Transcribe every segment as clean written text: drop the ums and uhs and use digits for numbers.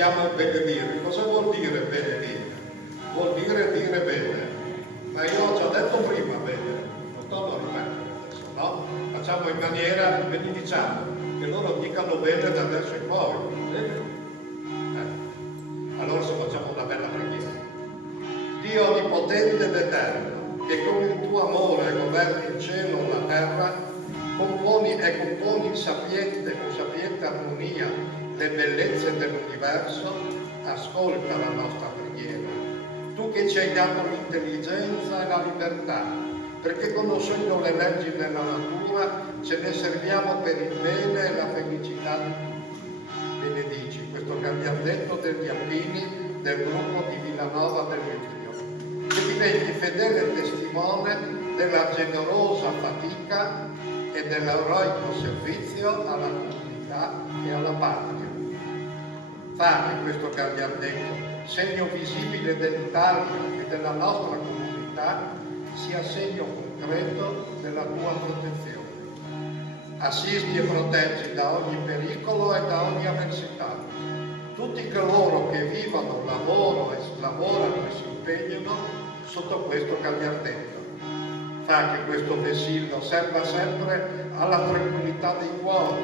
vogliamo benedire. Cosa vuol dire benedire? Vuol dire bene. Ma io ho già detto prima bene, non torno a ripetere adesso, no? Facciamo in maniera, benediciamo, che loro dicano bene da adesso in poi. Allora se facciamo una bella preghiera. Dio onnipotente ed eterno, che con il tuo amore governi il cielo e la terra, componi con sapiente armonia le bellezze dell'universo, ascolta la nostra preghiera. Tu che ci hai dato l'intelligenza e la libertà, perché conoscendo le leggi della natura ce ne serviamo per il bene e la felicità di tutti. Benedici questo gardiandetto degli alpini del gruppo di Villanova del Miglio, che diventi fedele testimone della generosa fatica e dell'eroico servizio alla comunità e alla patria. Fa che questo gardiandetto, segno visibile dell'Italia e della nostra comunità, sia segno concreto della tua protezione. Assisti e proteggi da ogni pericolo e da ogni avversità tutti coloro che vivono, lavorano e si impegnano sotto questo gardiandetto. Fa che questo vessillo serva sempre alla tranquillità dei cuori,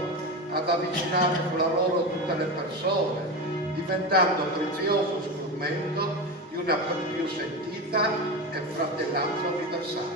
ad avvicinare fra loro tutte le persone, diventando prezioso strumento di una più sentita e fratellanza universale.